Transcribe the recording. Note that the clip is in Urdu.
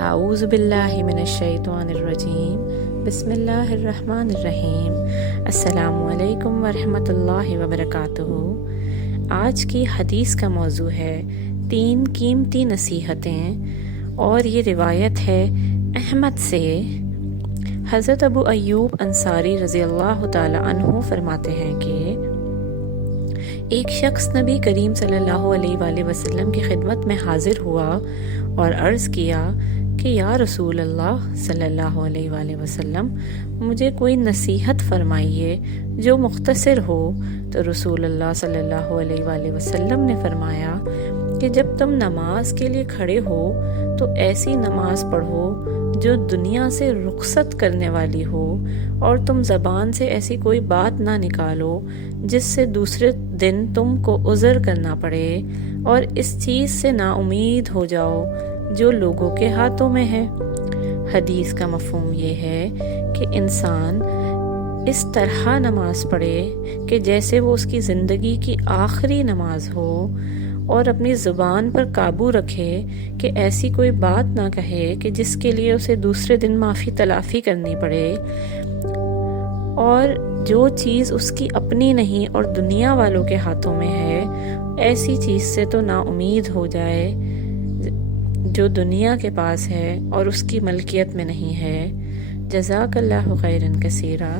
اعوذ باللہ من الشیطان الرجیم بسم اللہ الرحمن الرحیم السلام علیکم ورحمۃ اللہ وبرکاتہ۔ آج کی حدیث کا موضوع ہے 3 قیمتی نصیحتیں، اور یہ روایت ہے احمد سے۔ حضرت ابو ایوب انصاری رضی اللہ تعالی عنہ فرماتے ہیں کہ ایک شخص نبی کریم صلی اللہ علیہ وآلہ وسلم کی خدمت میں حاضر ہوا اور عرض کیا کہ یا رسول اللہ صلی اللہ علیہ وآلہ وسلم، مجھے کوئی نصیحت فرمائیے جو مختصر ہو۔ تو رسول اللہ صلی اللہ علیہ وآلہ وسلم نے فرمایا کہ جب تم نماز کے لیے کھڑے ہو تو ایسی نماز پڑھو جو دنیا سے رخصت کرنے والی ہو، اور تم زبان سے ایسی کوئی بات نہ نکالو جس سے دوسرے دن تم کو عذر کرنا پڑے، اور اس چیز سے نا امید ہو جاؤ جو لوگوں کے ہاتھوں میں ہے۔ حدیث کا مفہوم یہ ہے کہ انسان اس طرح نماز پڑھے کہ جیسے وہ اس کی زندگی کی آخری نماز ہو، اور اپنی زبان پر قابو رکھے کہ ایسی کوئی بات نہ کہے کہ جس کے لیے اسے دوسرے دن معافی تلافی کرنی پڑے، اور جو چیز اس کی اپنی نہیں اور دنیا والوں کے ہاتھوں میں ہے، ایسی چیز سے تو نا امید ہو جائے جو دنیا کے پاس ہے اور اس کی ملکیت میں نہیں ہے۔ جزاک اللہ خیرا کثیرا۔